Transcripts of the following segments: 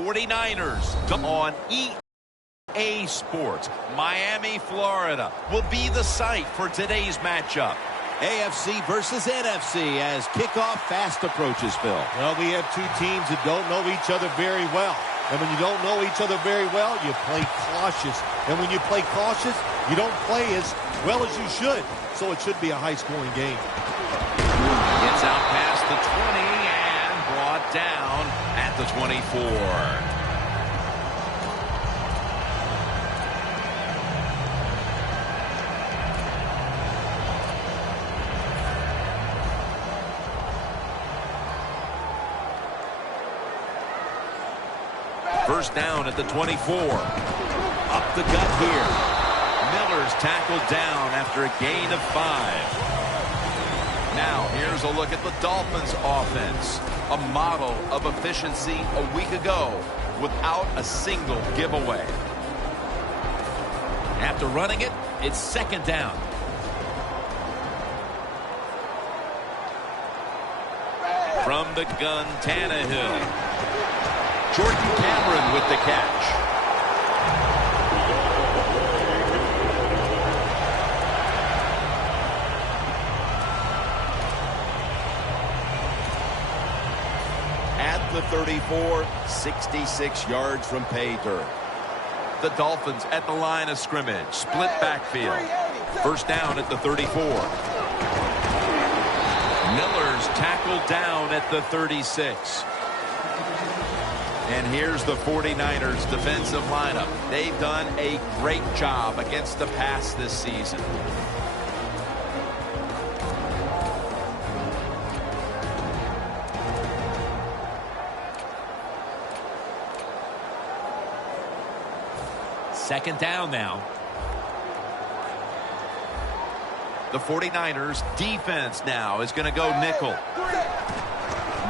49ers on EA Sports. Miami, Florida will be the site for today's matchup. AFC versus NFC as kickoff fast approaches, Phil. Well, we have two teams that don't know each other very well. And when you don't know each other very well, you play cautious. And when you play cautious, you don't play as well as you should. So it should be a high-scoring game. Gets out past the 20 and brought down at the 24. First down at the 24. Up the gut here. Miller's tackled down after a gain of 5. Now here's a look at the Dolphins offense. A model of efficiency a week ago without a single giveaway. After running it, it's second down. From the gun, Tannehill. Jordan Cameron with the catch. At the 34, 66 yards from pay dirt. The Dolphins at the line of scrimmage. Split backfield. First down at the 34. Miller's tackled down at the 36. And here's the 49ers defensive lineup. They've done a great job against the pass this season. Second down now. The 49ers defense now is going to go nickel.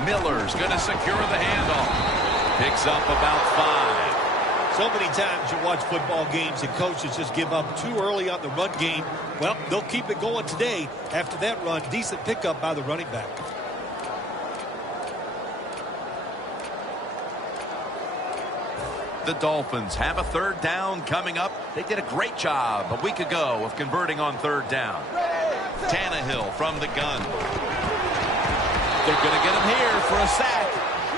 Miller's going to secure the handoff. Picks up about 5. So many times you watch football games and coaches just give up too early on the run game. Well, they'll keep it going today. After that run, decent pickup by the running back. The Dolphins have a third down coming up. They did a great job a week ago of converting on third down. Tannehill from the gun. They're going to get him here for a sack.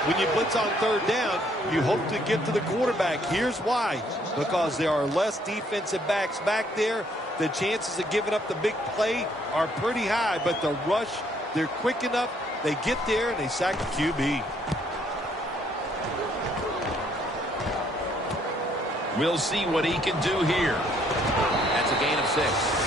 When you blitz on third down, you hope to get to the quarterback. Here's why. Because there are less defensive backs back there. The chances of giving up the big play are pretty high. But the rush, they're quick enough. They get there and they sack the QB. We'll see what he can do here. That's a gain of 6.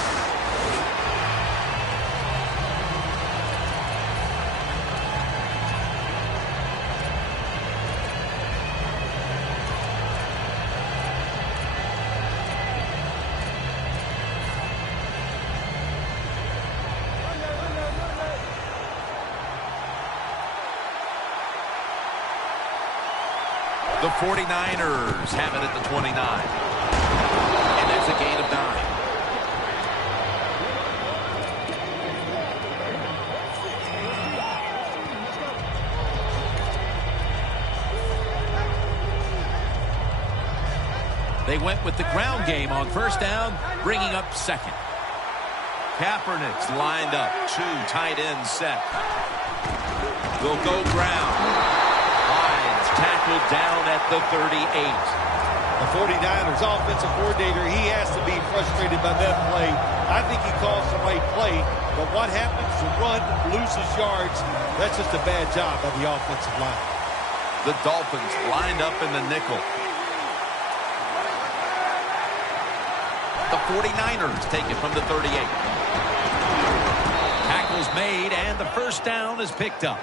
The 49ers have it at the 29. And that's a gain of 9. They went with the ground game on first down, bringing up second. Kaepernick's lined up. 2 tight ends set. Will go ground. Tackled down at the 38. The 49ers offensive coordinator, he has to be frustrated by that play. I think he calls the right play, but what happens to run, loses yards, that's just a bad job by the offensive line. The Dolphins lined up in the nickel. The 49ers take it from the 38. Tackles made, and the first down is picked up.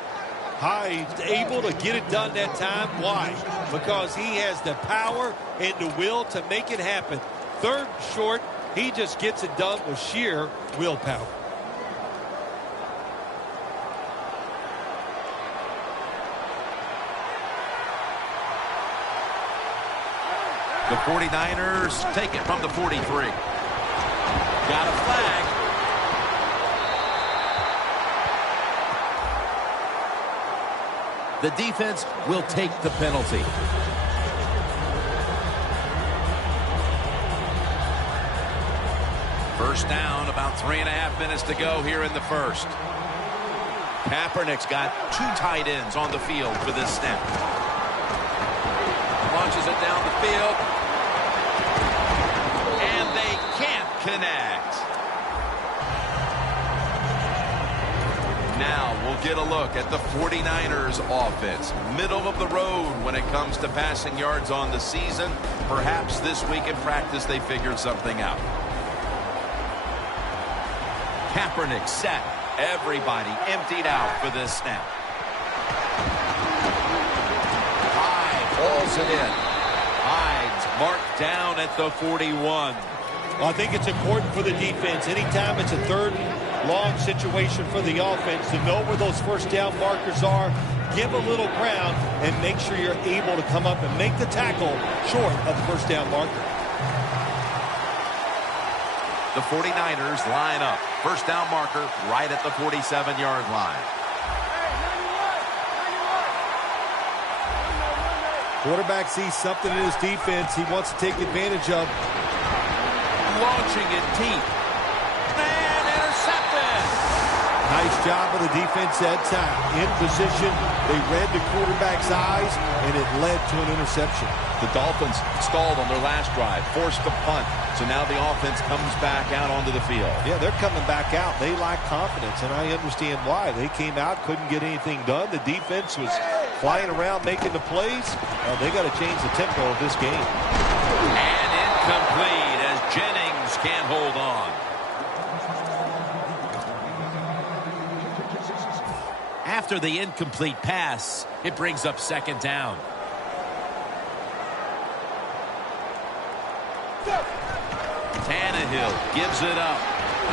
Hyde's able to get it done that time. Why? Because he has the power and the will to make it happen. Third short, he just gets it done with sheer willpower. The 49ers take it from the 43. Got a flag. The defense will take the penalty. First down, about 3.5 minutes to go here in the first. Kaepernick's got 2 tight ends on the field for this snap. Launches it down the field. And they can't connect. Now we'll get a look at the 49ers offense. Middle of the road when it comes to passing yards on the season. Perhaps this week in practice they figured something out. Kaepernick set. Everybody emptied out for this snap. Hyde hauls it in. Hyde's marked down at the 41. Well, I think it's important for the defense. Anytime it's a third and long situation for the offense to know where those first down markers are, give a little ground, and make sure you're able to come up and make the tackle short of the first down marker. The 49ers line up. First down marker right at the 47-yard line. Quarterback sees something in his defense he wants to take advantage of. Launching it deep. And intercepted. Nice job of the defense that time. In position, they read the quarterback's eyes, and it led to an interception. The Dolphins stalled on their last drive, forced a punt. So now the offense comes back out onto the field. Yeah, they're coming back out. They lack confidence, and I understand why. They came out, couldn't get anything done. The defense was flying around making the plays. Well, they got to change the tempo of this game. And incomplete as Jennings can't hold on. After the incomplete pass, it brings up second down. Tannehill gives it up.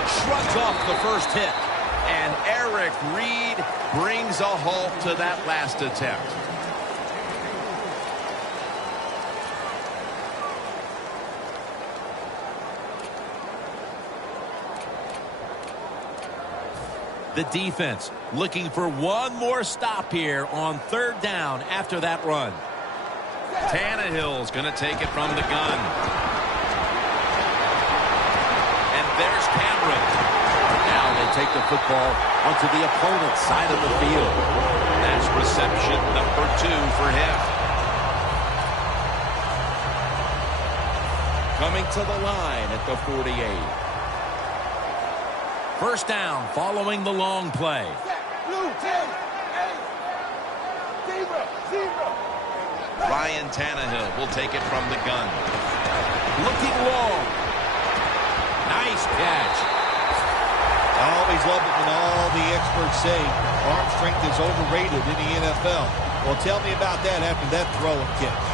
Shrugs off the first hit. And Eric Reed brings a halt to that last attempt. The defense looking for one more stop here on third down after that run. Tannehill's going to take it from the gun. There's Cameron. Now they take the football onto the opponent's side of the field. That's reception number 2 for him. Coming to the line at the 48. First down following the long play. Ryan Tannehill will take it from the gun. Looking long. Nice catch. I always love it when all the experts say arm strength is overrated in the NFL. Well, tell me about that after that throw and catch.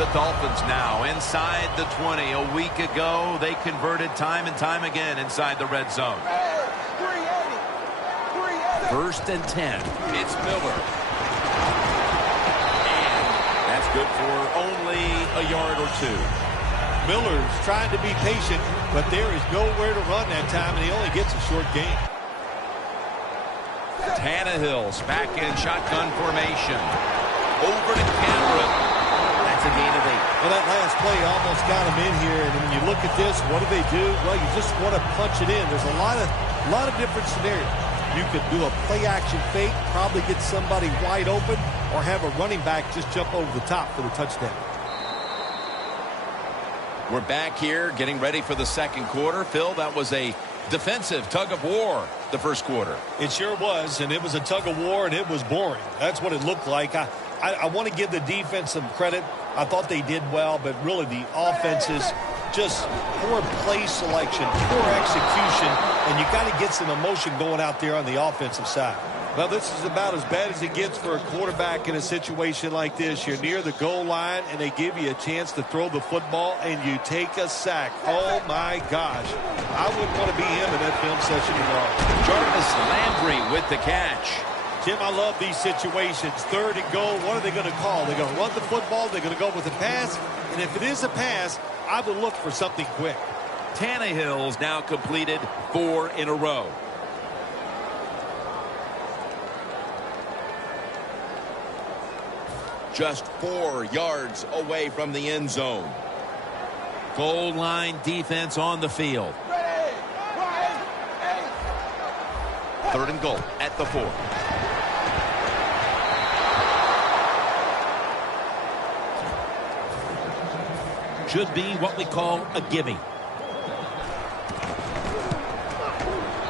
The Dolphins now inside the 20. A week ago, they converted time and time again inside the red zone. First and 10. It's Miller. That's good for only a yard or 2. Miller's trying to be patient, but there is nowhere to run that time, and he only gets a short gain. Tannehill's back in shotgun formation. Over to Cameron. That's a gain of 8. Well, that last play almost got him in here, and when you look at this, what do? Well, you just want to punch it in. There's a lot of different scenarios. You could do a play-action fake, probably get somebody wide open, or have a running back just jump over the top for the touchdown. We're back here getting ready for the second quarter. Phil, that was a defensive tug of war the first quarter. It sure was, and it was a tug of war, and it was boring. That's what it looked like. I want to give the defense some credit. I thought they did well, but really the offenses, just poor play selection, poor execution, and you got to get some emotion going out there on the offensive side. Well, this is about as bad as it gets for a quarterback in a situation like this. You're near the goal line, and they give you a chance to throw the football, and you take a sack. Oh, my gosh. I wouldn't want to be him in that film session tomorrow. Jarvis Landry with the catch. Tim, I love these situations. Third and goal, what are they going to call? They're going to run the football, they're going to go with a pass, and if it is a pass, I would look for something quick. Tannehill's now completed 4 in a row. just 4 yards away from the end zone. Goal line defense on the field. 3rd and goal at the 4. Should be what we call a gimme.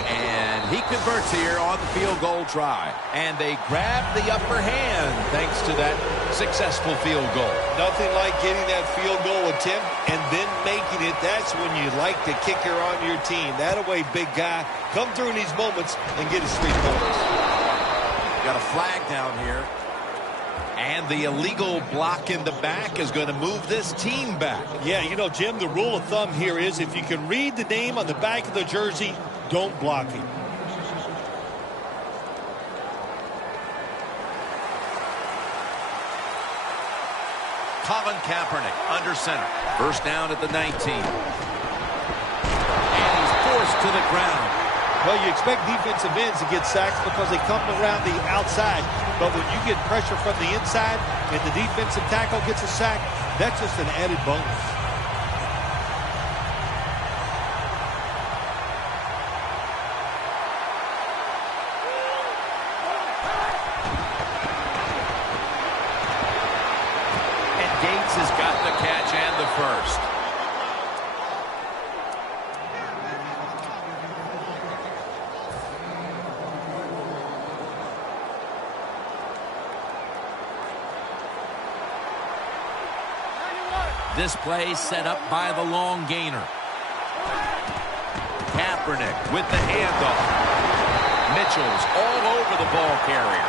And he converts here on the field goal try. And they grab the upper hand thanks to that successful field goal. Nothing like getting that field goal attempt and then making it. That's when you like the kicker on your team. That away, big guy. Come through in these moments and get us 3 points. Got a flag down here. And the illegal block in the back is going to move this team back. Yeah, you know, Jim, the rule of thumb here is if you can read the name on the back of the jersey, don't block him. Colin Kaepernick under center. First down at the 19. And he's forced to the ground. Well, you expect defensive ends to get sacks because they come around the outside. But when you get pressure from the inside and the defensive tackle gets a sack, that's just an added bonus. And Gates has got the catch and the first. This play set up by the long gainer. Kaepernick with the handoff. Mitchell's all over the ball carrier.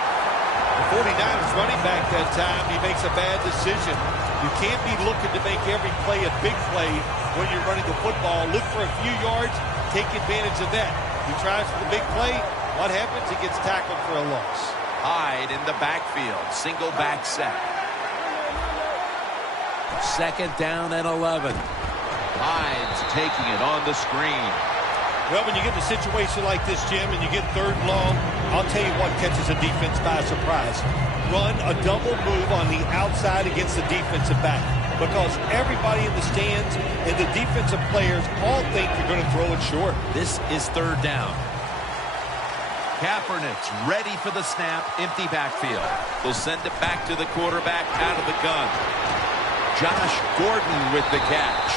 The 49ers running back that time, he makes a bad decision. You can't be looking to make every play a big play when you're running the football. Look for a few yards, take advantage of that. He tries for the big play. What happens? He gets tackled for a loss. Hyde in the backfield. Single back set. 2nd down and 11. Hyde's taking it on the screen. Well, when you get in a situation like this, Jim, and you get 3rd and long, I'll tell you what catches a defense by surprise. Run a double move on the outside against the defensive back. Because everybody in the stands and the defensive players all think you're going to throw it short. This is 3rd down. Kaepernick's ready for the snap. Empty backfield. They'll send it back to the quarterback out of the gun. Josh Gordon with the catch.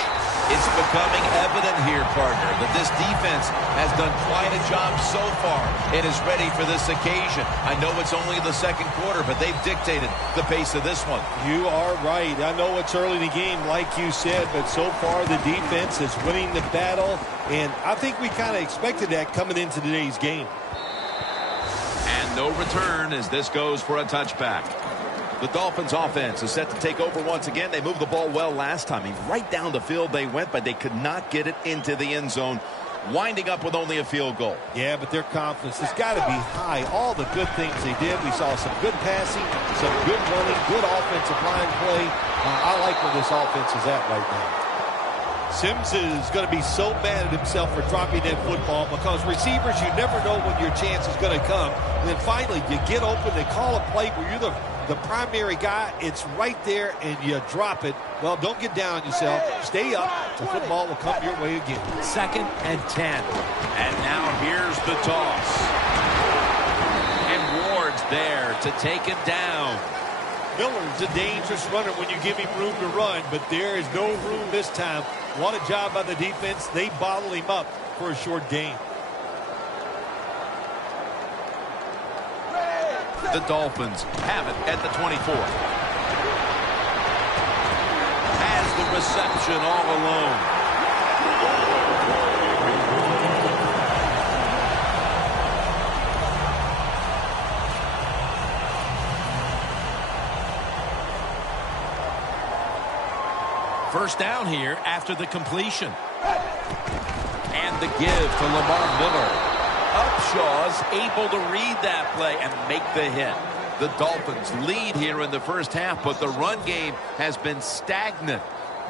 It's becoming evident here, partner, that this defense has done quite a job so far and is ready for this occasion. I know it's only the 2nd quarter, but they've dictated the pace of this one. You are right. I know it's early in the game, like you said, but so far the defense is winning the battle, and I think we kind of expected that coming into today's game. And no return as this goes for a touchback. The Dolphins offense is set to take over once again. They moved the ball well last time. Right down the field they went, but they could not get it into the end zone, winding up with only a field goal. Yeah, but their confidence has got to be high. All the good things they did. We saw some good passing, some good running, good offensive line play. I like where this offense is at right now. Sims is going to be so mad at himself for dropping that football because receivers, you never know when your chance is going to come. And then finally, you get open, they call a play where you're the primary guy. It's right there, and you drop it. Well, don't get down on yourself. Stay up. The football will come your way again. 2nd and 10. And now here's the toss. And Ward's there to take him down. Miller's a dangerous runner when you give him room to run, but there is no room this time. What a job by the defense. They bottle him up for a short gain. The Dolphins have it at the 24. Has the reception all alone. First down here after the completion. And the give to Lamar Miller. Upshaw's able to read that play and make the hit. The Dolphins lead here in the first half, but the run game has been stagnant.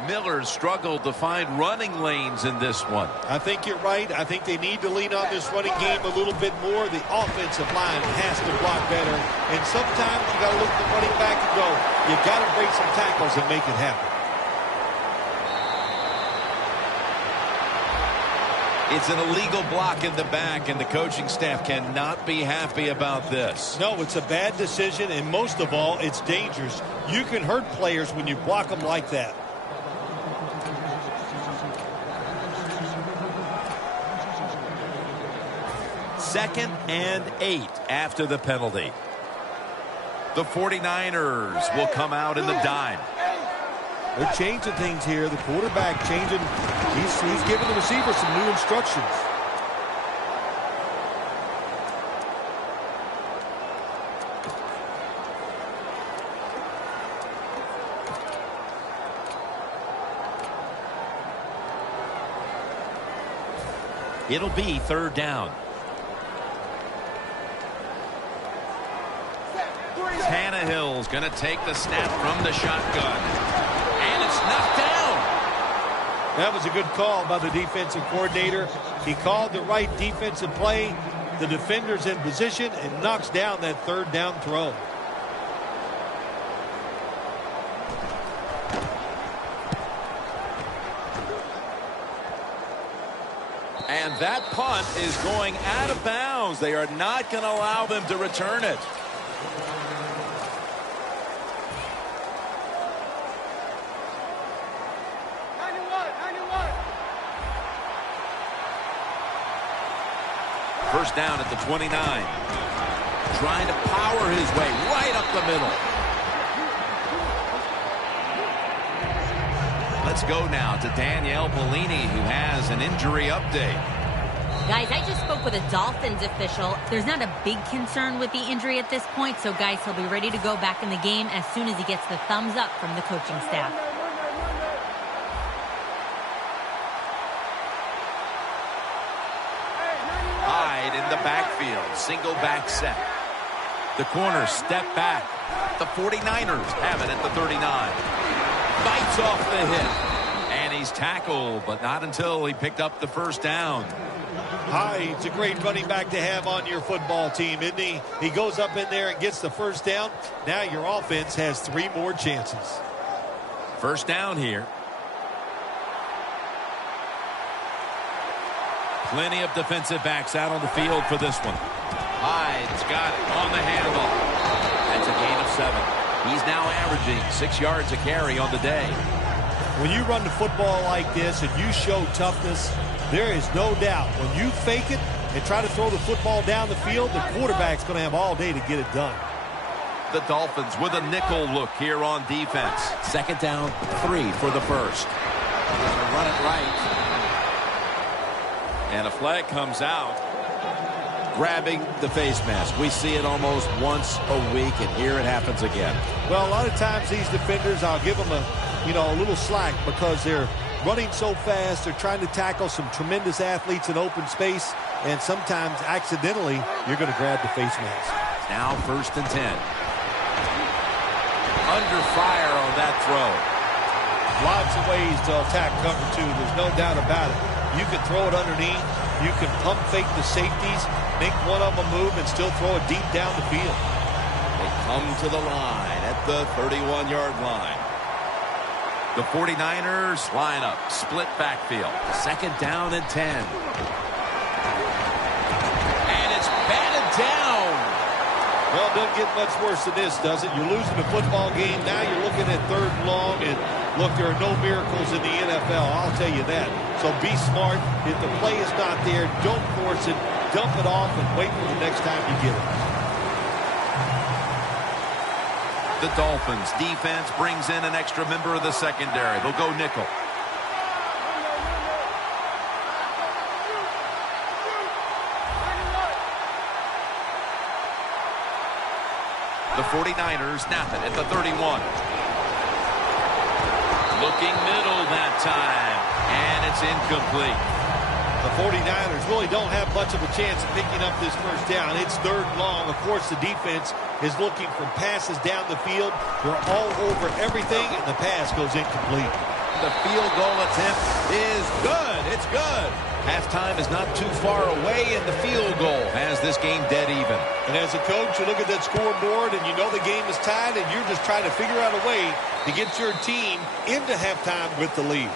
Miller struggled to find running lanes in this one. I think you're right. I think they need to lean on this running game a little bit more. The offensive line has to block better. And sometimes you got to look at the running back and go, You got to break some tackles and make it happen. It's an illegal block in the back, and the coaching staff cannot be happy about this. No, it's a bad decision, and most of all, it's dangerous. You can hurt players when you block them like that. Second and 8 after the penalty. The 49ers will come out in the dime. They're changing things here. The quarterback changing. He's giving the receiver some new instructions. It'll be third down. Tannehill's going to take the snap from the shotgun. And it's knocked down. That was a good call by the defensive coordinator. He called the right defensive play. The defender's in position and knocks down that third down throw. And that punt is going out of bounds. They are not going to allow them to return it. First down at the 29. Trying to power his way right up the middle. Let's go now to Danielle Bellini, who has an injury update. Guys, I just spoke with a Dolphins official. There's not a big concern with the injury at this point, so guys, he'll be ready to go back in the game as soon as he gets the thumbs up from the coaching staff. Hyde in the backfield, single back set. The corners step back. The 49ers have it at the 39. Bites off the hit. And he's tackled, but not until he picked up the first down. Hyde's a great running back to have on your football team, isn't he? He goes up in there and gets the first down. Now your offense has 3 more chances. First down here. Plenty of defensive backs out on the field for this one. Hyde's got it on the handle. That's a gain of 7. He's now averaging 6 yards a carry on the day. When you run the football like this and you show toughness, there is no doubt when you fake it and try to throw the football down the field, the quarterback's going to have all day to get it done. The Dolphins with a nickel look here on defense. Second down, 3 for the first. They're going to run it right. And a flag comes out. Grabbing the face mask. We see it almost once a week, and here it happens again. Well, a lot of times these defenders, I'll give them a little slack because they're running so fast. They're trying to tackle some tremendous athletes in open space, and sometimes accidentally you're going to grab the face mask. Now first and 10. Under fire on that throw. Lots of ways to attack cover 2. There's no doubt about it. You can throw it underneath. You can pump fake the safeties, make one of them move, and still throw it deep down the field. They come to the line at the 31-yard line. The 49ers line up, split backfield. Second down and 10. And it's batted down. Well, it doesn't get much worse than this, does it? You're losing a football game. Now you're looking at 3rd and long, and look, there are no miracles in the NFL. I'll tell you that. So be smart. If the play is not there, don't force it. Dump it off and wait for the next time you get it. The Dolphins defense brings in an extra member of the secondary. They'll go nickel. The 49ers snap it at the 31. Looking middle that time. And it's incomplete. The 49ers really don't have much of a chance of picking up this first down. It's 3rd and long. Of course, the defense is looking for passes down the field. They're all over everything, and the pass goes incomplete. The field goal attempt is good. It's good. Halftime is not too far away, and the field goal has this game dead even. And as a coach, you look at that scoreboard, and you know the game is tied, and you're just trying to figure out a way to get your team into halftime with the lead.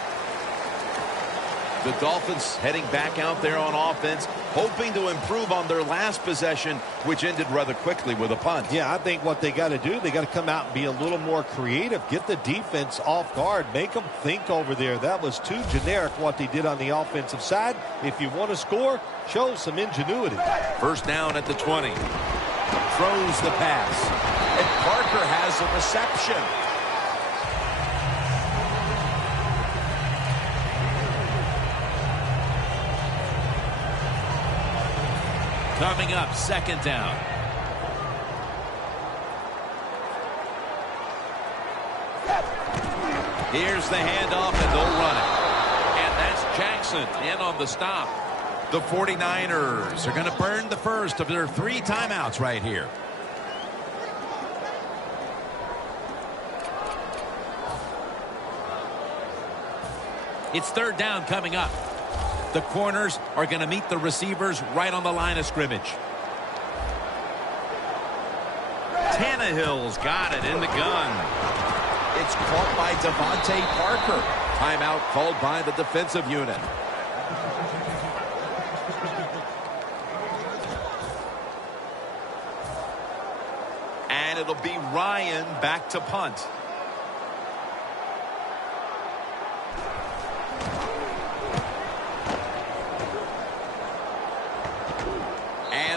The Dolphins heading back out there on offense, hoping to improve on their last possession, which ended rather quickly with a punt. Yeah, I think what they got to do, they got to come out and be a little more creative. Get the defense off guard. Make them think over there. That was too generic what they did on the offensive side. If you want to score, show some ingenuity. First down at the 20. Throws the pass. And Parker has a reception. Coming up, second down. Here's the handoff, and they'll run it. And that's Jackson in on the stop. The 49ers are going to burn the first of their 3 timeouts right here. It's third down coming up. The corners are going to meet the receivers right on the line of scrimmage. Tannehill's got it in the gun. It's caught by Devontae Parker. Timeout called by the defensive unit. And it'll be Ryan back to punt.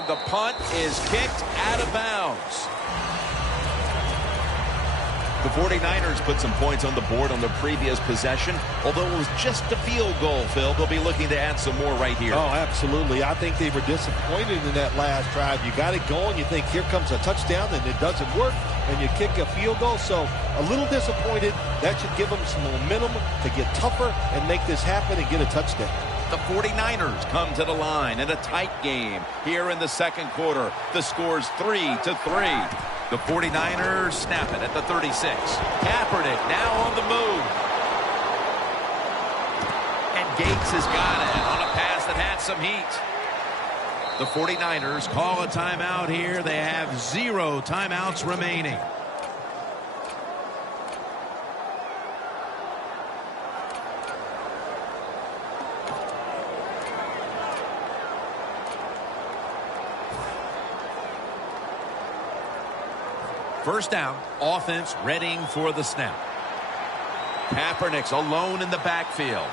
The punt is kicked out of bounds. The 49ers put some points on the board on their previous possession. Although it was just a field goal, Phil, they'll be looking to add some more right here. Oh, absolutely. I think they were disappointed in that last drive. You got it going. You think here comes a touchdown, and it doesn't work, and you kick a field goal. So a little disappointed. That should give them some momentum to get tougher and make this happen and get a touchdown. The 49ers come to the line in a tight game here in the second quarter. The score's 3-3. The 49ers snap it at the 36. Kaepernick now on the move. And Gates has got it on a pass that had some heat. The 49ers call a timeout here. They have 0 timeouts remaining. First down, offense readying for the snap. Kaepernick's alone in the backfield.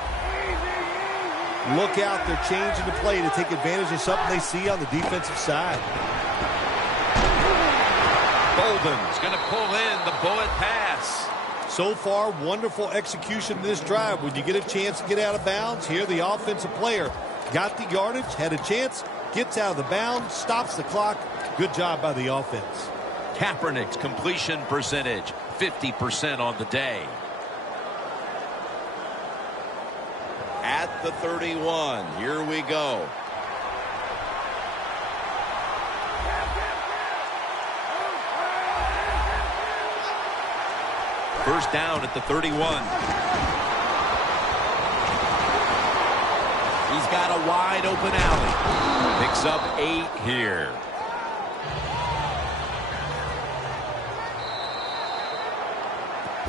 Look out, they're changing the play to take advantage of something they see on the defensive side. Bolden's going to pull in the bullet pass. So far, wonderful execution in this drive. When you get a chance to get out of bounds, here the offensive player got the yardage, had a chance, gets out of the bounds, stops the clock. Good job by the offense. Kaepernick's completion percentage, 50% on the day. At the 31, here we go. First down at the 31. He's got a wide open alley. Picks up 8 here.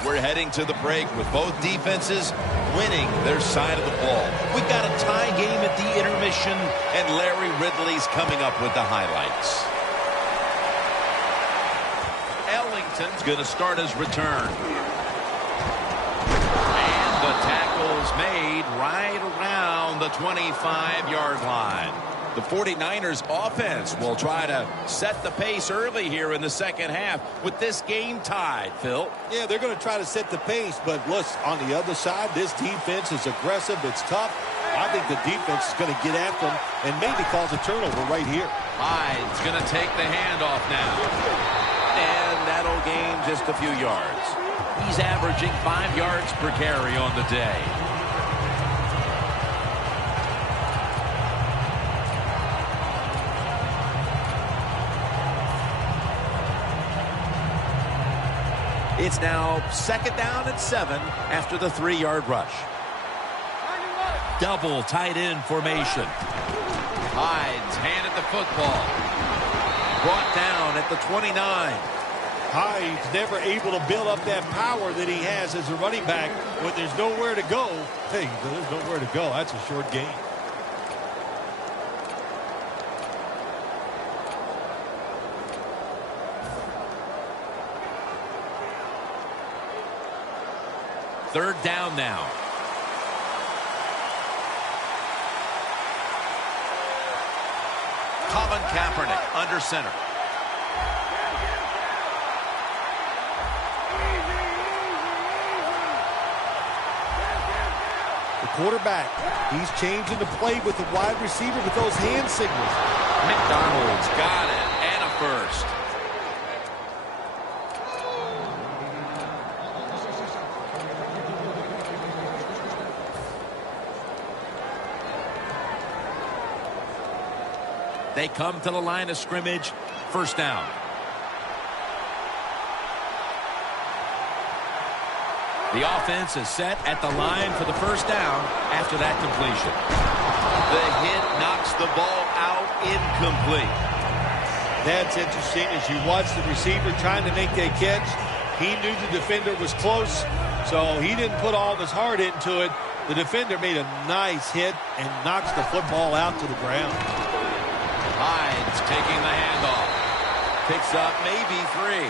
We're heading to the break with both defenses winning their side of the ball. We've got a tie game at the intermission, and Larry Ridley's coming up with the highlights. Ellington's going to start his return. And the tackle's made right around the 25-yard line. The 49ers offense will try to set the pace early here in the second half with this game tied, Phil. Yeah, they're going to try to set the pace, but look, on the other side, this defense is aggressive. It's tough. I think the defense is going to get after them and maybe cause a turnover right here. Hyde's going to take the handoff now. And that'll gain just a few yards. He's averaging 5 yards per carry on the day. It's now second down and 7 after the 3-yard rush. double tight end formation. Hyde's handed the football. Brought down at the 29. Hyde's never able to build up that power that he has as a running back when there's nowhere to go. Hey, there's nowhere to go. That's a short gain. Third down now. Colin Kaepernick under center. The quarterback, he's changing the play with the wide receiver with those hand signals. McDonald's got it, and a first. They come to the line of scrimmage. First down. The offense is set at the line for the first down after that completion. The hit knocks the ball out incomplete. That's interesting. As you watch the receiver trying to make that catch, he knew the defender was close, so he didn't put all of his heart into it. The defender made a nice hit and knocks the football out to the ground. Hyde's taking the handoff. Picks up maybe 3.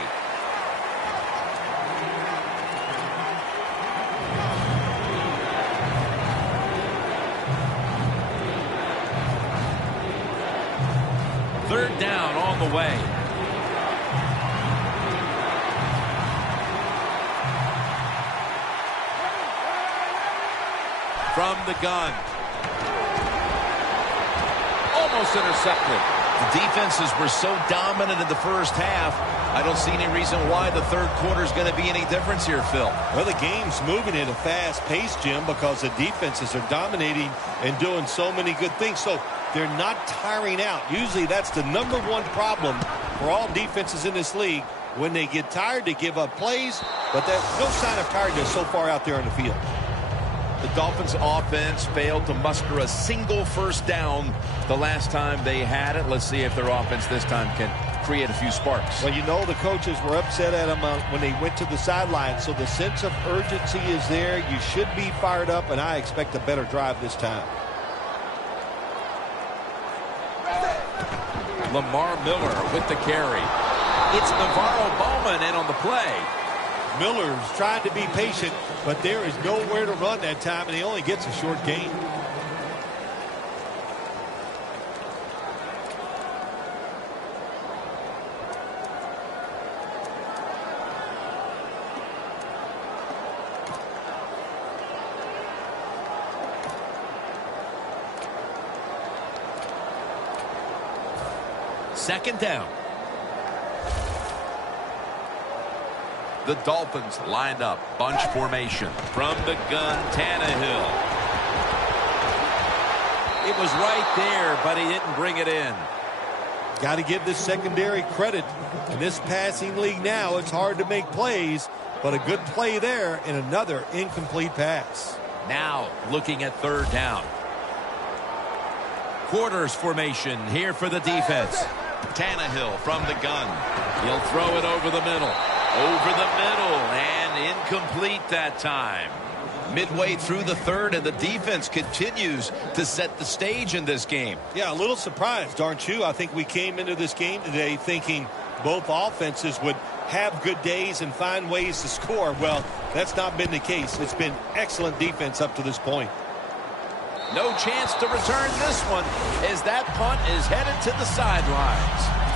Third down on the way. From the gun. Almost intercepted. The defenses were so dominant in the first half. I don't see any reason why the third quarter is going to be any difference here, Phil. Well, the game's moving at a fast pace, Jim, because the defenses are dominating and doing so many good things. So they're not tiring out. Usually that's the number one problem for all defenses in this league. When they get tired, they give up plays, but there's no sign of tiredness so far out there on the field. The Dolphins offense failed to muster a single first down the last time they had it. Let's see if their offense this time can create a few sparks. Well, you know the coaches were upset at them when they went to the sideline, so the sense of urgency is there. You should be fired up, and I expect a better drive this time. Lamar Miller with the carry. It's Navarro Bowman in on the play. Miller's trying to be patient, but there is nowhere to run that time, and he only gets a short gain. Second down. The Dolphins lined up, bunch formation. From the gun, Tannehill. It was right there, but he didn't bring it in. Got to give this secondary credit. In this passing league now, it's hard to make plays, but a good play there and another incomplete pass. Now looking at third down. Quarters formation here for the defense. Tannehill from the gun. He'll throw it over the middle. Over the middle and incomplete that time. Midway through the third, and the defense continues to set the stage in this game. Yeah, a little surprised, aren't you? I think we came into this game today thinking both offenses would have good days and find ways to score. Well, that's not been the case. It's been excellent defense up to this point. No chance to return this one as that punt is headed to the sidelines.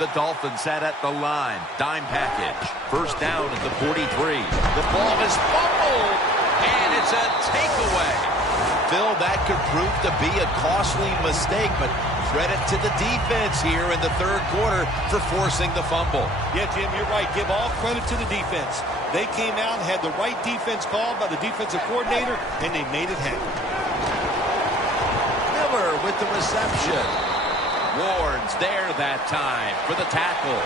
The Dolphins sat at the line. Dime package. First down at the 43. The ball is fumbled, and it's a takeaway. Phil, that could prove to be a costly mistake, but credit to the defense here in the third quarter for forcing the fumble. Yeah, Jim, you're right. Give all credit to the defense. They came out and had the right defense called by the defensive coordinator, and they made it happen. Miller with the reception. Ward's there that time for the tackle.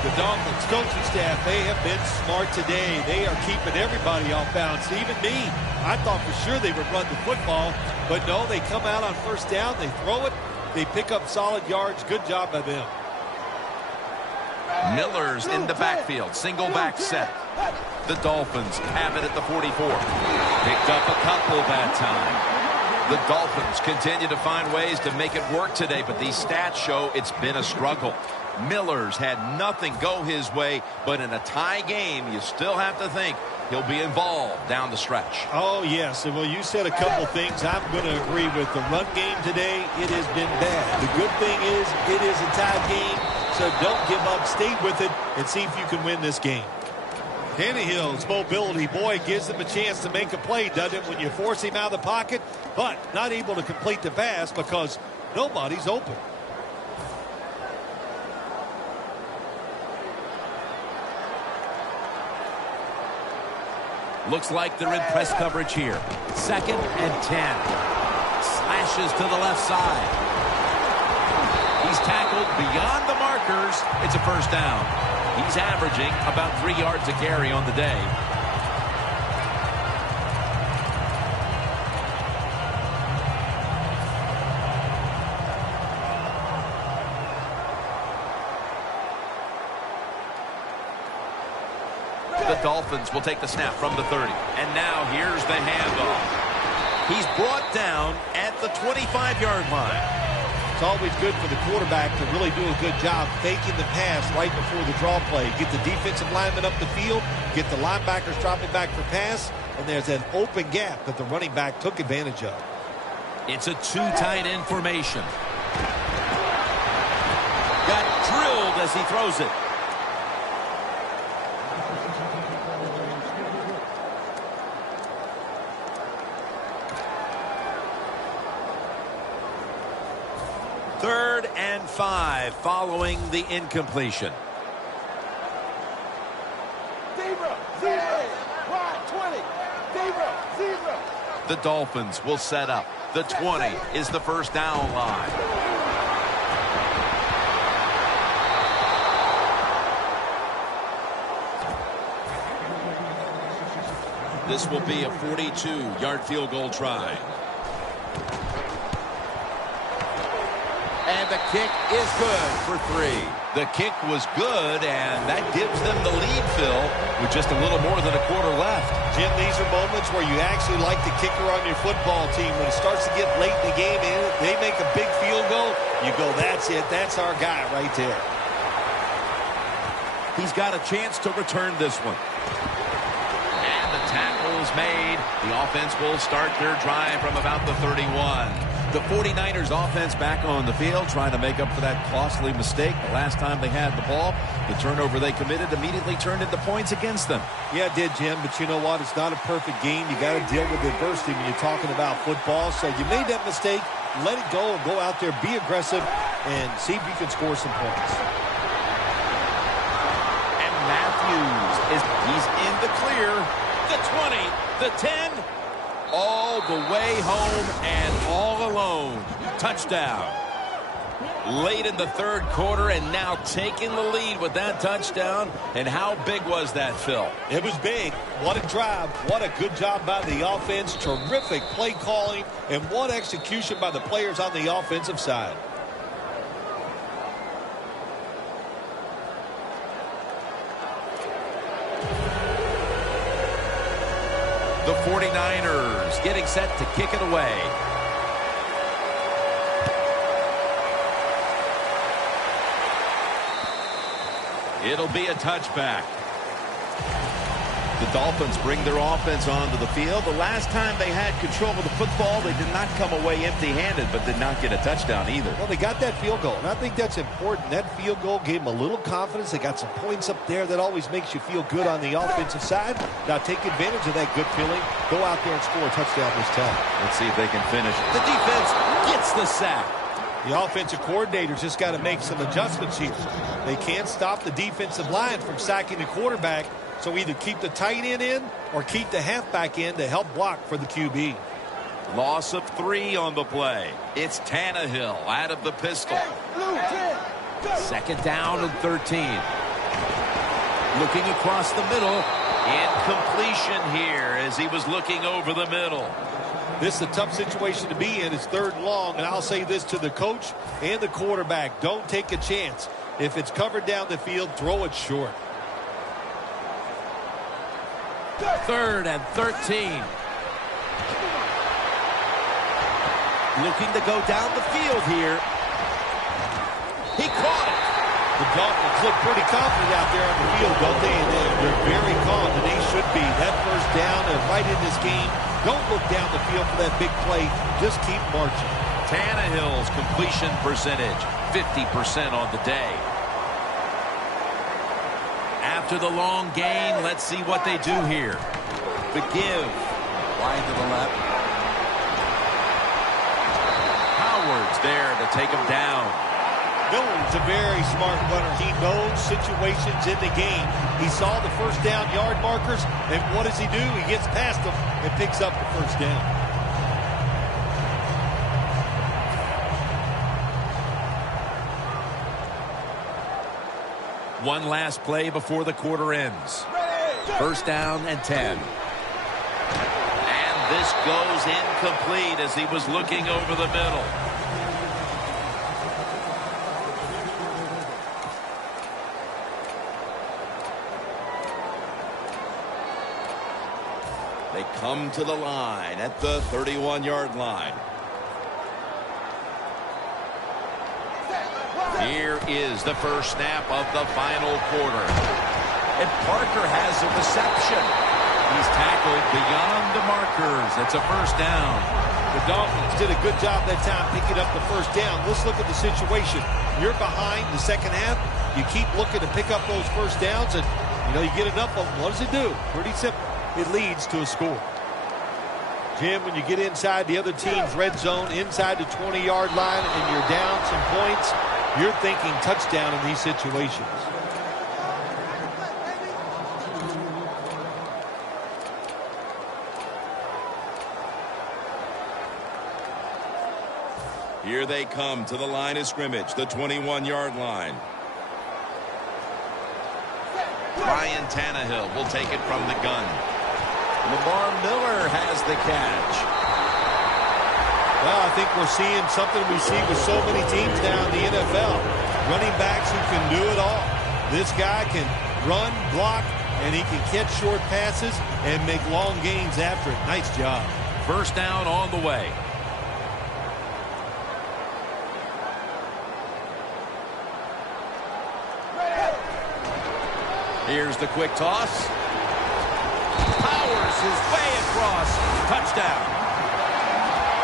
The Dolphins coaching staff, they have been smart today. They are keeping everybody off balance, even me. I thought for sure they would run the football, but no, they come out on first down, they throw it, they pick up solid yards. Good job by them. Miller's in the backfield, single back set. The Dolphins have it at the 44. Picked up a couple that time. The Dolphins continue to find ways to make it work today, but these stats show it's been a struggle. Miller's had nothing go his way, but in a tie game, you still have to think he'll be involved down the stretch. Oh, yes. And, well, you said a couple things. I'm going to agree with the run game today. It has been bad. The good thing is it is a tie game, so don't give up. Stay with it and see if you can win this game. Tannehill's mobility, boy, gives him a chance to make a play, doesn't it, when you force him out of the pocket, but not able to complete the pass because nobody's open. Looks like they're in press coverage here. 2nd and 10. Slashes to the left side. He's tackled beyond the markers. It's a first down. He's averaging about 3 yards a carry on the day. The Dolphins will take the snap from the 30. And now here's the handoff. He's brought down at the 25-yard line. It's always good for the quarterback to really do a good job faking the pass right before the draw play. Get the defensive lineman up the field, get the linebackers dropping back for pass, and there's an open gap that the running back took advantage of. It's a two tight end formation. Got drilled as he throws it. Third and 5 following the incompletion. The Dolphins will set up. The 20 is the first down line. This will be a 42-yard field goal try. And the kick is good for 3. The kick was good, and that gives them the lead, Phil, with just a little more than a quarter left. Jim, these are moments where you actually like the kicker on your football team. When it starts to get late in the game and they make a big field goal, you go, that's it. That's our guy right there. He's got a chance to return this one. And the tackle is made. The offense will start their drive from about the 31. The 49ers offense back on the field trying to make up for that costly mistake. The last time they had the ball, the turnover they committed immediately turned into points against them. Yeah, it did, Jim, but you know what? It's not a perfect game. You got to deal with adversity when you're talking about football. So you made that mistake, let it go and go out there, be aggressive, and see if you can score some points. And Matthews, he's in the clear. The 20, the 10. All the way home and all alone. Touchdown. Late in the third quarter and now taking the lead with that touchdown. And how big was that, Phil? It was big. What a drive. What a good job by the offense. Terrific play calling. And what execution by the players on the offensive side. The 49ers getting set to kick it away. It'll be a touchback. The Dolphins bring their offense onto the field. The last time they had control of the football, they did not come away empty-handed, but did not get a touchdown either. Well, they got that field goal, and I think that's important. That field goal gave them a little confidence. They got some points up there that always makes you feel good on the offensive side. Now take advantage of that good feeling. Go out there and score a touchdown this time. Let's see if they can finish. The defense gets the sack. The offensive coordinator's just got to make some adjustments here. They can't stop the defensive line from sacking the quarterback, so either keep the tight end in or keep the halfback in to help block for the QB. Loss of 3 on the play. It's Tannehill out of the pistol. Second down and 13. Looking across the middle. Incompletion here as he was looking over the middle. This is a tough situation to be in. It's 3rd and long, and I'll say this to the coach and the quarterback. Don't take a chance. If it's covered down the field, throw it short. 3rd and 13. Looking to go down the field here. He caught it. The Dolphins look pretty confident out there on the field, don't they? And they're very calm, and they should be. That first down, they're right in this game. Don't look down the field for that big play. Just keep marching. Tannehill's completion percentage, 50% on the day. After the long gain, let's see what they do here. The give. Wide to the left. Howard's there to take him down. Miller's a very smart runner. He knows situations in the game. He saw the first down yard markers, and what does he do? He gets past them and picks up the first down. One last play before the quarter ends. First down and 10. And this goes incomplete as he was looking over the middle. They come to the line at the 31-yard line. Here is the first snap of the final quarter. And Parker has a reception. He's tackled beyond the markers. It's a first down. The Dolphins did a good job that time picking up the first down. Let's look at the situation. You're behind the second half. You keep looking to pick up those first downs, and you get enough of them. What does it do? Pretty simple. It leads to a score. Jim, when you get inside the other team's red zone, inside the 20-yard line, and you're down some points, you're thinking touchdown in these situations. Here they come to the line of scrimmage, the 21-yard line. Ryan Tannehill will take it from the gun. Lamar Miller has the catch. Well, I think we're seeing something we see with so many teams now in the NFL. Running backs who can do it all. This guy can run, block, and he can catch short passes and make long gains after it. Nice job. First down on the way. Here's the quick toss. Powers his way across. Touchdown.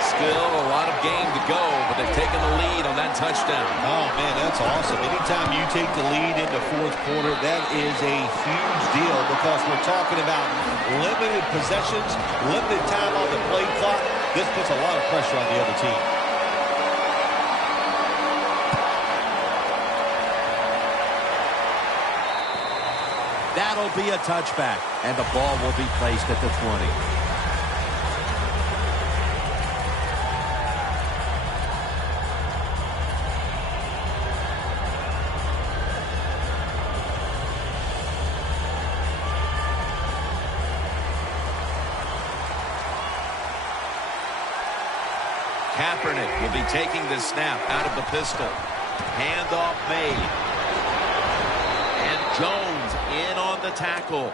Still a lot of game to go, but they've taken the lead on that touchdown. Oh, man, that's awesome. Anytime you take the lead in the fourth quarter, that is a huge deal because we're talking about limited possessions, limited time on the play clock. This puts a lot of pressure on the other team. That'll be a touchback, and the ball will be placed at the 20. Kaepernick will be taking the snap out of the pistol. Handoff made. And Jones in on the tackle.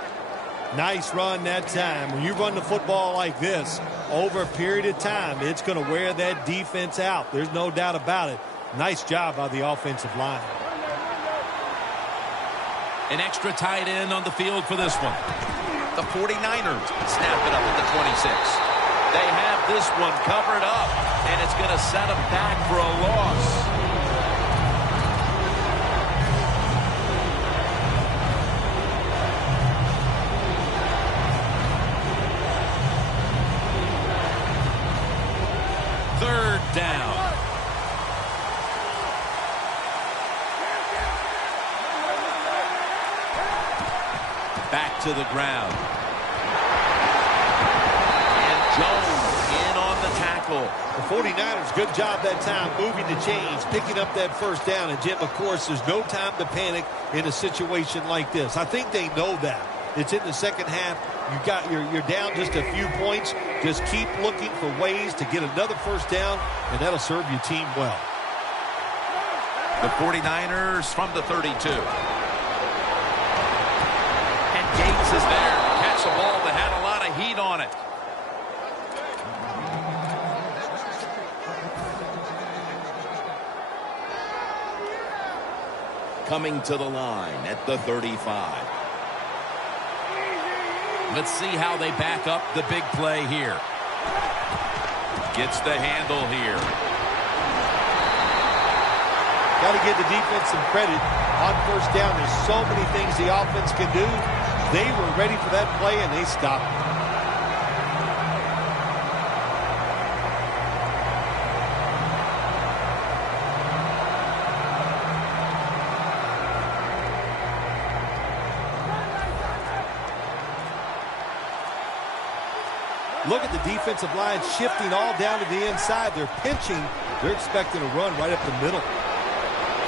Nice run that time. When you run the football like this, over a period of time, it's going to wear that defense out. There's no doubt about it. Nice job by the offensive line. An extra tight end on the field for this one. The 49ers snap it up at the 26. They have this one covered up, and it's going to set them back for a loss. Down. back to the ground. And Jones in on the tackle. The 49ers, good job that time moving the chains, picking up that first down. And, Jim, of course, there's no time to panic in a situation like this. I think they know that. It's in the second half. You're down just a few points. Just keep looking for ways to get another first down, and that'll serve your team well. The 49ers from the 32. And Gates is there to catch a ball that had a lot of heat on it. Coming to the line at the 35. Let's see how they back up the big play here. Gets the handle here. Got to give the defense some credit on first down. There's so many things the offense can do. They were ready for that play, and they stopped it. Look at the defensive line shifting all down to the inside. They're pinching. They're expecting a run right up the middle.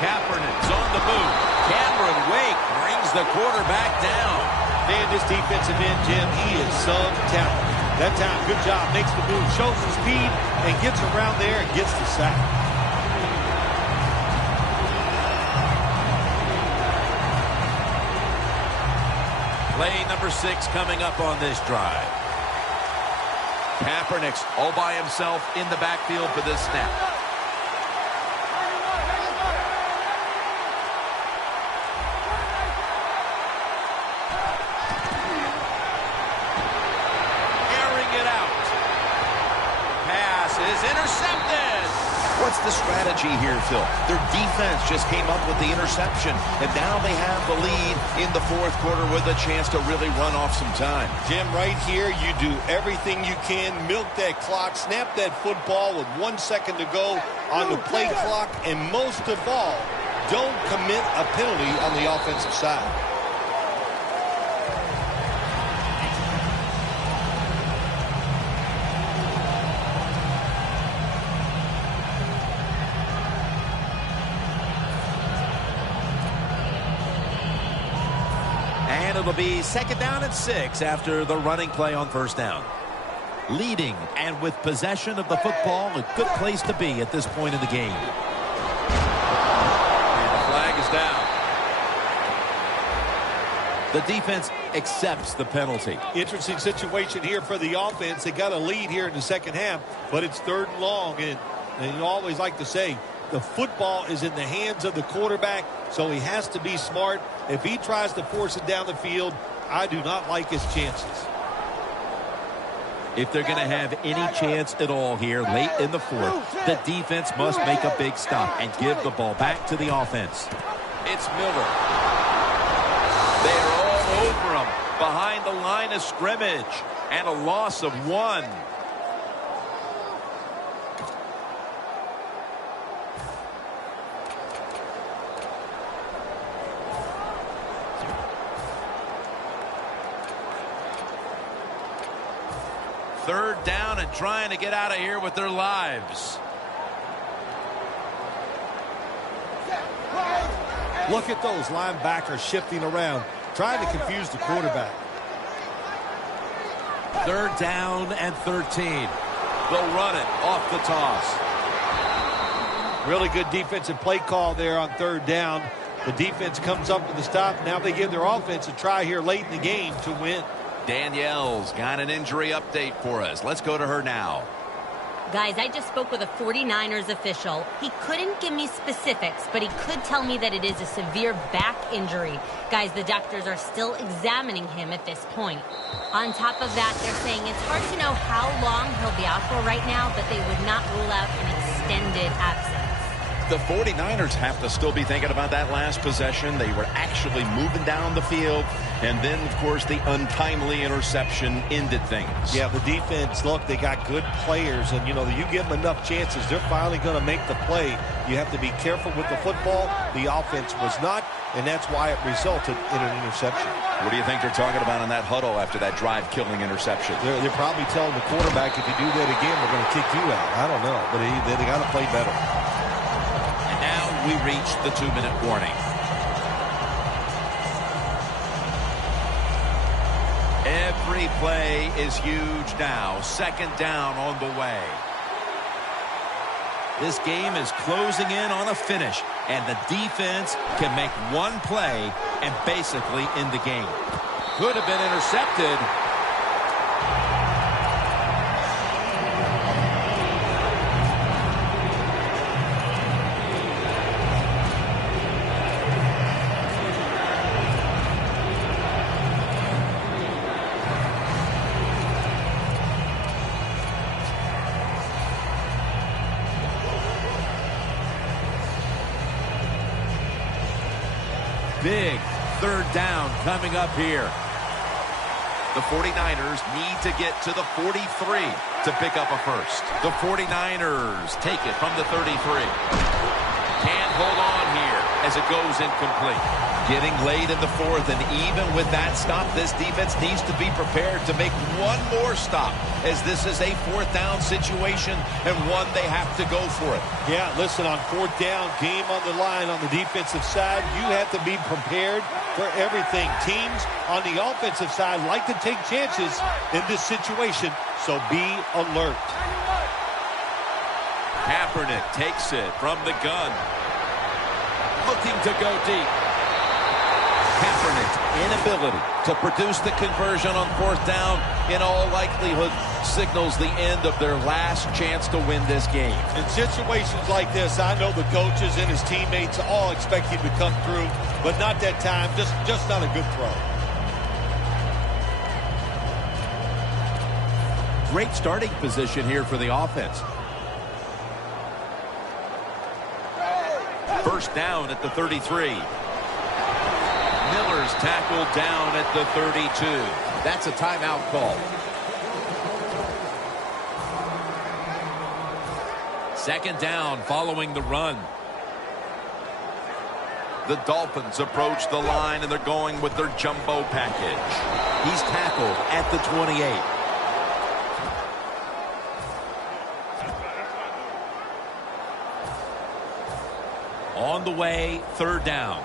Kaepernick's on the move. Cameron Wake brings the quarterback down. Man, this defensive end, Jim, he is some talent. That time, good job. Makes the move, shows the speed, and gets around there and gets the sack. Play number 6 coming up on this drive. Kaepernick's all by himself in the backfield for this snap. Airing it out. Pass is intercepted. What's the strategy here, Phil? Their defense just came up with the interception, and now they have the lead in the fourth quarter with a chance to really run off some time. Jim, right here, you do everything you can, milk that clock, snap that football with 1 second to go on the play clock, and most of all, don't commit a penalty on the offensive side. And it'll be 2nd down and 6 after the running play on first down. Leading and with possession of the football, a good place to be at this point in the game. And the flag is down. The defense accepts the penalty. Interesting situation here for the offense. They got a lead here in the second half, but it's 3rd and long. And you always like to say, the football is in the hands of the quarterback, so he has to be smart. If he tries to force it down the field, I do not like his chances. If they're going to have any chance at all here late in the fourth, the defense must make a big stop and give the ball back to the offense. It's Miller. They're all over him behind the line of scrimmage, and a loss of 1. Third down and trying to get out of here with their lives. Look at those linebackers shifting around, trying to confuse the quarterback. 3rd down and 13. They'll run it off the toss. Really good defensive play call there on 3rd down. The defense comes up with the stop. Now they give their offense a try here late in the game to win. Danielle's got an injury update for us. Let's go to her now. Guys, I just spoke with a 49ers official. He couldn't give me specifics, but he could tell me that it is a severe back injury. Guys, the doctors are still examining him at this point. On top of that, they're saying it's hard to know how long he'll be out for right now, but they would not rule out an extended absence. The 49ers have to still be thinking about that last possession. They were actually moving down the field. And then, of course, the untimely interception ended things. Yeah, the defense, look, they got good players. And, you know, you give them enough chances, they're finally going to make the play. You have to be careful with the football. The offense was not, and that's why it resulted in an interception. What do you think they're talking about in that huddle after that drive-killing interception? They're probably telling the quarterback, if you do that again, we're going to kick you out. I don't know, but they got to play better. And now we reach the 2-minute warning. Every play is huge now. Second down on the way. This game is closing in on a finish, and the defense can make one play and basically end the game. Could have been intercepted. Big third down coming up here. The 49ers need to get to the 43 to pick up a first. The 49ers take it from the 33. Can't hold on here as it goes incomplete. Getting late in the fourth, and even with that stop, this defense needs to be prepared to make one more stop, as this is a fourth down situation and one they have to go for it. Yeah, listen, on fourth down, game on the line on the defensive side, you have to be prepared for everything. Teams on the offensive side like to take chances in this situation, so be alert. Kaepernick takes it from the gun. Looking to go deep. Kaepernick's inability to produce the conversion on fourth down in all likelihood signals the end of their last chance to win this game. In situations like this, I know the coaches and his teammates all expect him to come through, but not that time. Just not a good throw. Great starting position here for the offense. First down at the 33. Miller's tackled down at the 32. That's a timeout call. Second down following the run. The Dolphins approach the line, and they're going with their jumbo package. He's tackled at the 28. On the way, third down.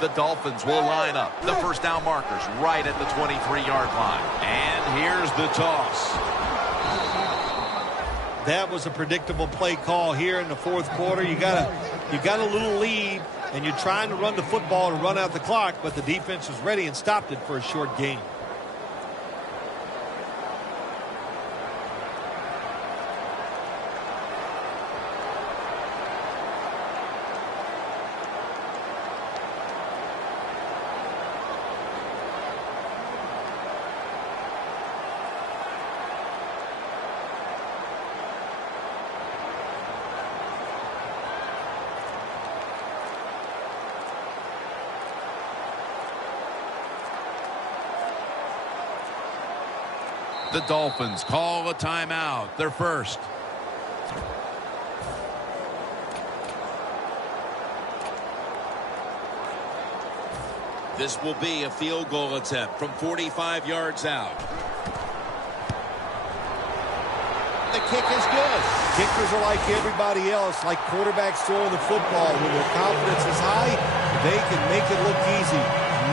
The Dolphins will line up. The first down markers right at the 23-yard line. And here's the toss. That was a predictable play call here in the fourth quarter. You got a little lead, and you're trying to run the football to run out the clock, but the defense was ready and stopped it for a short gain. The Dolphins call a timeout. Their first. This will be a field goal attempt from 45 yards out. The kick is good. Kickers are like everybody else, like quarterbacks throwing the football. When their confidence is high, they can make it look easy.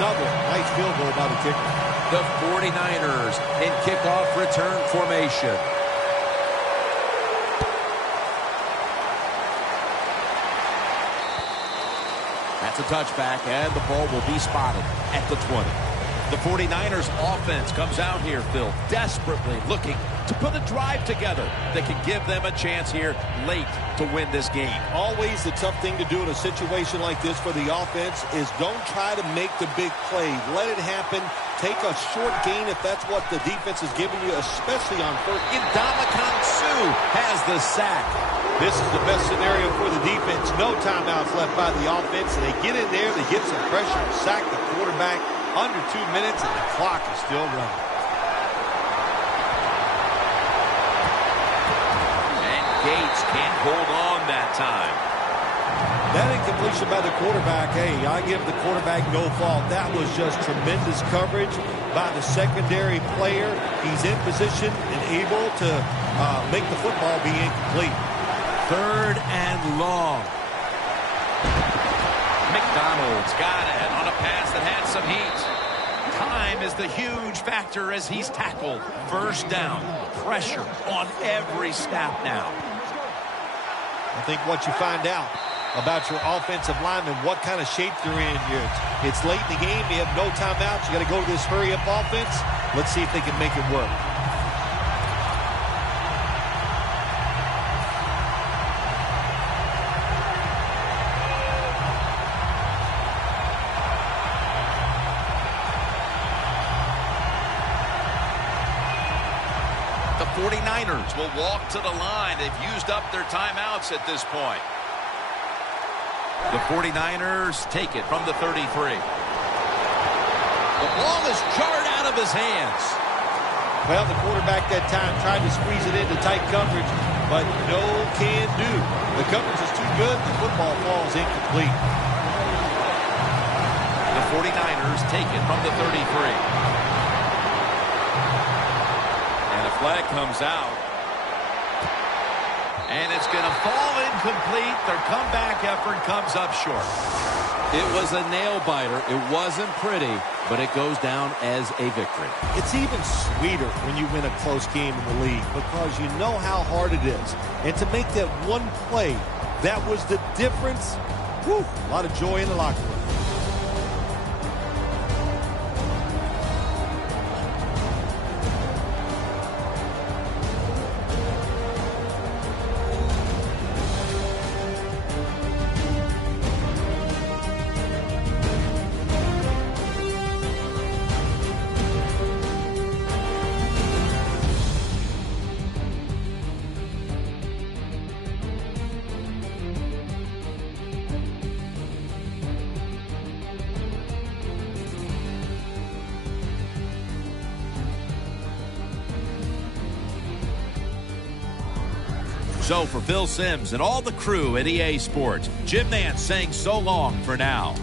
Another nice field goal by the kicker. The 49ers in kickoff return formation. That's a touchback, and the ball will be spotted at the 20. The 49ers offense comes out here, Phil, desperately looking to put a drive together that can give them a chance here late to win this game. Always the tough thing to do in a situation like this for the offense is don't try to make the big play. Let it happen. Take a short gain if that's what the defense is giving you, especially on first. Ndamukong Suh has the sack. This is the best scenario for the defense. No timeouts left by the offense. And they get in there, they get some pressure, sack the quarterback under 2 minutes, and the clock is still running. And Gates can't hold on that time. That incompletion by the quarterback, hey, I give the quarterback no fault. That was just tremendous coverage by the secondary player. He's in position and able to make the football be incomplete. 3rd and long. McDonald's got it on a pass that had some heat. Time is the huge factor as he's tackled. 1st down. Pressure on every snap now. I think what you find out about your offensive linemen, what kind of shape they're in. It's late in the game. You have no timeouts. You got to go to this hurry-up offense. Let's see if they can make it work. The 49ers will walk to the line. They've used up their timeouts at this point. The 49ers take it from the 33. The ball is jarred out of his hands. Well, the quarterback that time tried to squeeze it into tight coverage, but no can do. The coverage is too good. The football falls incomplete. The 49ers take it from the 33. And a flag comes out. And it's going to fall incomplete. Their comeback effort comes up short. It was a nail-biter. It wasn't pretty, but it goes down as a victory. It's even sweeter when you win a close game in the league because you know how hard it is. And to make that one play, that was the difference. Whew, a lot of joy in the locker room. So for Phil Simms and all the crew at EA Sports, Jim Nance saying so long for now.